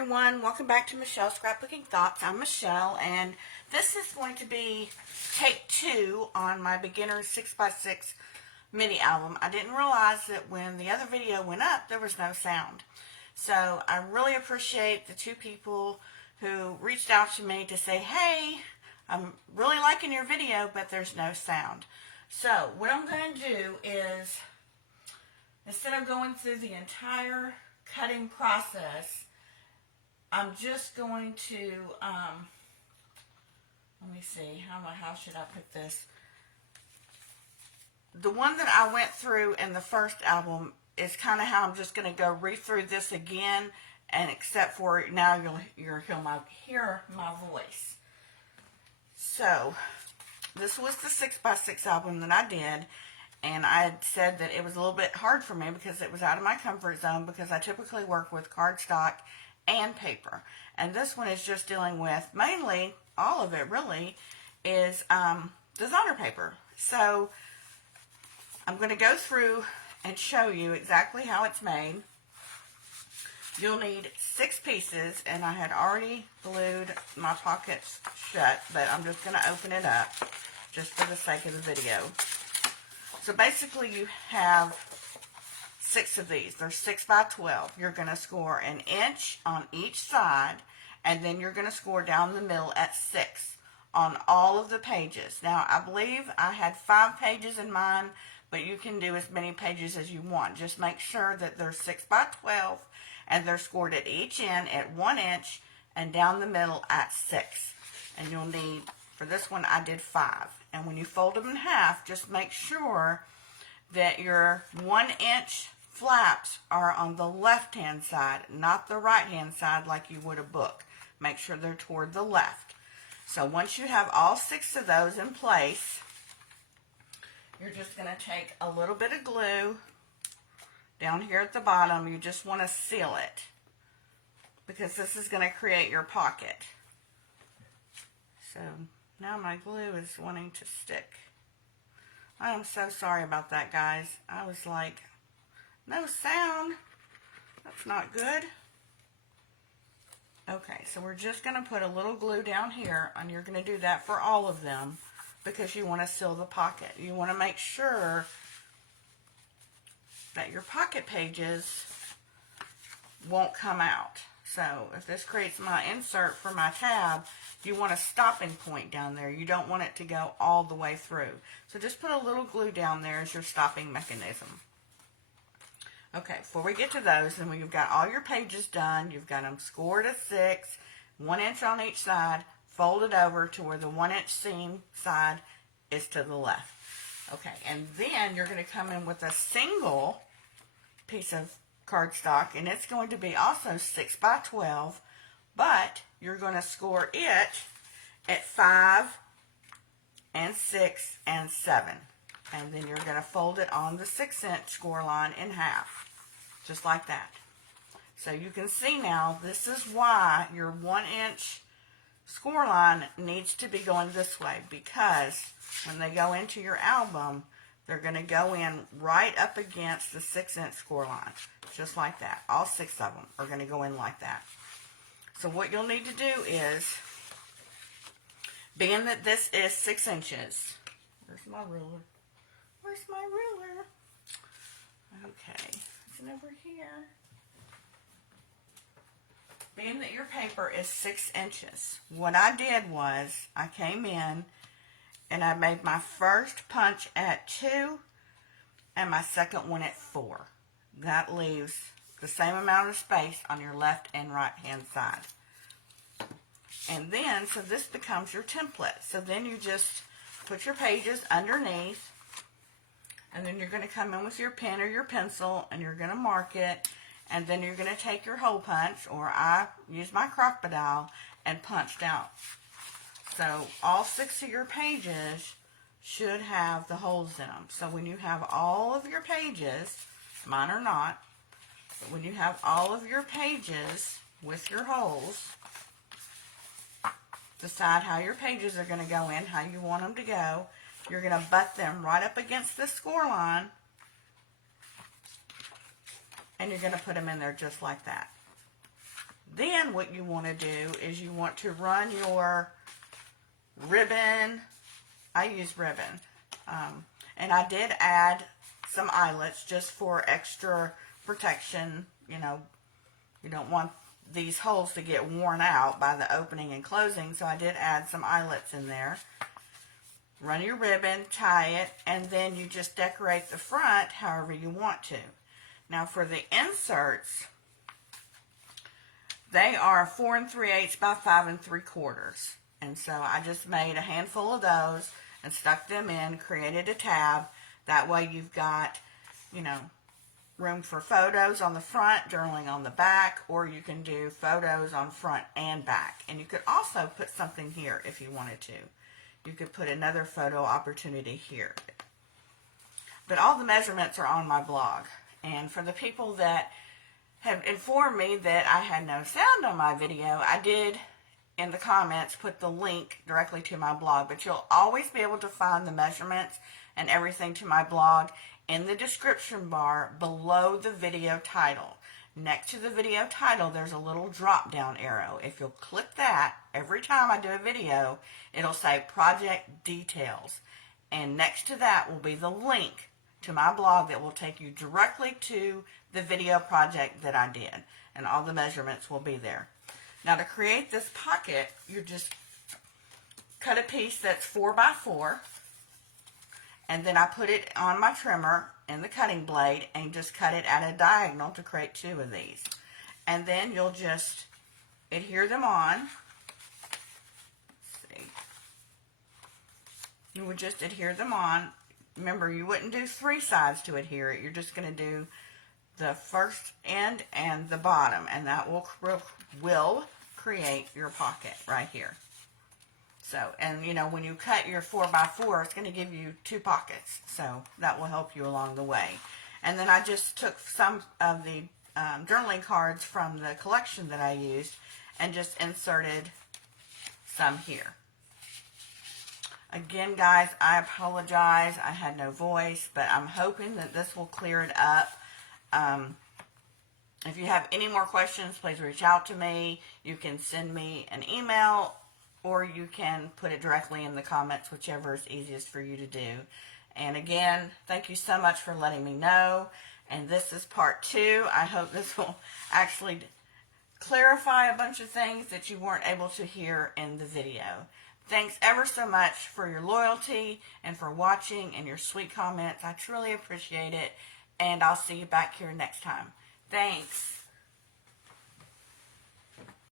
everyone, welcome back to Michelle's Scrapbooking Thoughts. I'm Michelle, and this is going to be take 2 on my beginner 6x6 mini album. I didn't realize that when the other video went up, there was no sound. So I really appreciate the 2 people who reached out to me to say, hey, I'm really liking your video, but there's no sound. So what I'm going to do is, instead of going through the entire cutting process, I'm just going to, let me see, how should I put this? The one that I went through in the first album is kind of how I'm just going to go read through this again, and except for now you'll hear my voice. So, this was the 6x6 album that I did, and I had said that it was a little bit hard for me because it was out of my comfort zone, because I typically work with cardstock and paper. And this one is just dealing with, mainly, all of it really, is designer paper. So, I'm going to go through and show you exactly how it's made. You'll need 6 pieces, and I had already glued my pockets shut, but I'm just going to open it up just for the sake of the video. So basically you have 6 of these. They're 6x12. You're going to score an inch on each side, and then you're going to score down the middle at 6 on all of the pages. Now, I believe I had 5 pages in mine, but you can do as many pages as you want. Just make sure that they're 6x12, and they're scored at each end at 1 inch and down the middle at 6. And you'll need, for this one, I did 5. And when you fold them in half, just make sure that your 1 inch flaps are on the left hand side, not the right hand side like you would a book. Make sure they're toward the left. So once you have all 6 of those in place, you're just going to take a little bit of glue down here at the bottom. You just want to seal it, because this is going to create your pocket. So now my glue is wanting to stick. I am so sorry about that, guys. I was like, no sound. That's not good. Okay, so we're just going to put a little glue down here, and you're going to do that for all of them, because you want to seal the pocket. You want to make sure that your pocket pages won't come out. So if this creates my insert for my tab, you want a stopping point down there. You don't want it to go all the way through. So just put a little glue down there as your stopping mechanism. Okay, before we get to those, and when you've got all your pages done, you've got them scored at 6, 1 inch on each side, folded over to where the 1 inch seam side is to the left. Okay, and then you're going to come in with a single piece of cardstock, and it's going to be also 6x12, but you're going to score it at 5 and 6 and 7. And then you're going to fold it on the 6 inch score line in half, just like that. So you can see now, this is why your 1 inch score line needs to be going this way, because when they go into your album, they're going to go in right up against the 6 inch score line, just like that. All 6 of them are going to go in like that. So what you'll need to do is, being that this is 6 inches, where's my ruler? Where's my ruler? Okay, it's over here. Being that your paper is 6 inches, what I did was, I came in and I made my first punch at 2 and my second one at 4. That leaves the same amount of space on your left and right hand side. And then, so this becomes your template. So then you just put your pages underneath, and then you're going to come in with your pen or your pencil, and you're going to mark it, and then you're going to take your hole punch, or I use my crocodile, and punched out. So all 6 of your pages should have the holes in them. So when you have all of your pages, mine are not, but when you have all of your pages with your holes, decide how your pages are going to go in, how you want them to go. You're going to butt them right up against the score line, and you're going to put them in there just like that. Then what you want to do is you want to run your ribbon. I use ribbon. And I did add some eyelets just for extra protection. You know, you don't want these holes to get worn out by the opening and closing, so I did add some eyelets in there. Run your ribbon, tie it, and then you just decorate the front however you want to. Now for the inserts, they are 4 3/8 by 5 3/4. And so I just made a handful of those and stuck them in, created a tab. That way you've got, you know, room for photos on the front, journaling on the back, or you can do photos on front and back. And you could also put something here if you wanted to. You could put another photo opportunity here. But all the measurements are on my blog. And for the people that have informed me that I had no sound on my video, I did in the comments put the link directly to my blog. But you'll always be able to find the measurements and everything to my blog in the description bar below the video title. Next to the video title, there's a little drop down arrow. If you'll click that, every time I do a video, it'll say project details. And next to that will be the link to my blog that will take you directly to the video project that I did. And all the measurements will be there. Now to create this pocket, you just cut a piece that's 4 by 4. And then I put it on my trimmer in the cutting blade and just cut it at a diagonal to create 2 of these. And then you'll just adhere them on. Let's see. You would just adhere them on. Remember, you wouldn't do 3 sides to adhere it. You're just going to do the first end and the bottom. And that will create your pocket right here. So, and you know, when you cut your 4 by 4, it's going to give you 2 pockets. So that will help you along the way. And then I just took some of the journaling cards from the collection that I used and just inserted some here. Again, guys, I apologize. I had no voice, but I'm hoping that this will clear it up. If you have any more questions, please reach out to me. You can send me an email, or you can put it directly in the comments, whichever is easiest for you to do. And again, thank you so much for letting me know. And this is part 2. I hope this will actually clarify a bunch of things that you weren't able to hear in the video. Thanks ever so much for your loyalty and for watching and your sweet comments. I truly appreciate it. And I'll see you back here next time. Thanks.